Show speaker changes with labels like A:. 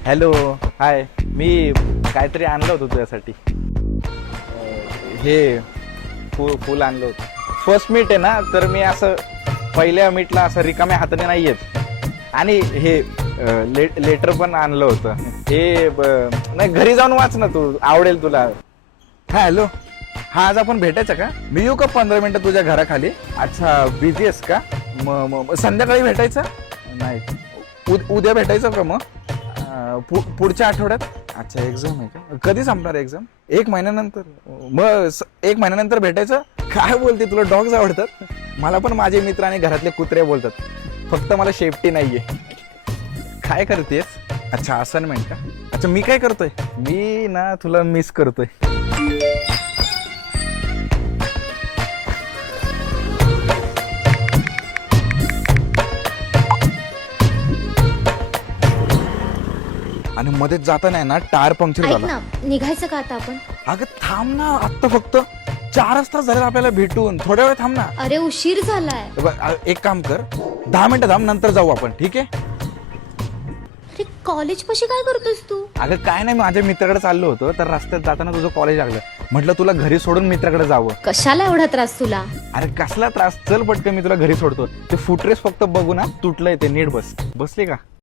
A: Hello, हाय. मी काहीतरी आणलं होतं तुझ्यासाठी. हे फुल आणलं होतं. फर्स्ट मीट आहे ना, तर मी असं पहिल्या मीटला असं रिकाम्या हाताने नाही येत. आणि हे लेटर पण आणलं होतं. हे नाही, घरी जाऊन वाच ना तू, आवडेल तुला. हा, हॅलो. हा, आज आपण भेटायचं का? मी येऊ का 15 मिनिटं तुझ्या घराखाली? अच्छा, बिझी आहेस का? मग संध्याकाळी भेटायचं? नाही, उद्या भेटायचं का मग? पुढच्या आठवड्यात. अच्छा, एक्झाम आहे का? कधी संपणार एक्झाम? 1 महिन्यानंतर. मग 1 महिन्यानंतर भेटायचं? काय बोलते, तुला डॉग्स आवडतात? मला पण माझे मित्र आणि घरातले कुत्रे बोलतात. फक्त मला शेफ्टी नाहीये. काय करतेस? अच्छा, असाइनमेंट का? अच्छा, मी काय करतोय? मी ना तुला मिस करतोय. आणि मध्येच जाताना ना टायर पंक्चर
B: ऐक
A: झाला.
B: ना, निघायचं का आता आपण?
A: अगं थांब ना, आत्ता फक्त 4च तास झाले आपल्याला भेटून. थोड्या वेळ थांब ना.
B: अरे उशीर झालाय.
A: एक काम कर, 10 मिनिटं थांब, नंतर जाऊ आपण, ठीक आहे?
B: अरे कॉलेज पाशी काय करतोस तू?
A: अगं काय नाही, माझ्या मित्राकडे चाललो होतो, तर रस्त्यात जाताना तुझं कॉलेज लागलं. म्हटलं तुला घरी सोडून मित्राकडे जावं.
B: कशाला एवढा त्रास तुला?
A: अरे कसला त्रास, चल पटकन, मी तुला घरी सोडतो. ते फुटरेस फक्त बघू ना, तुटलंय ते, नीट बस. बसली का?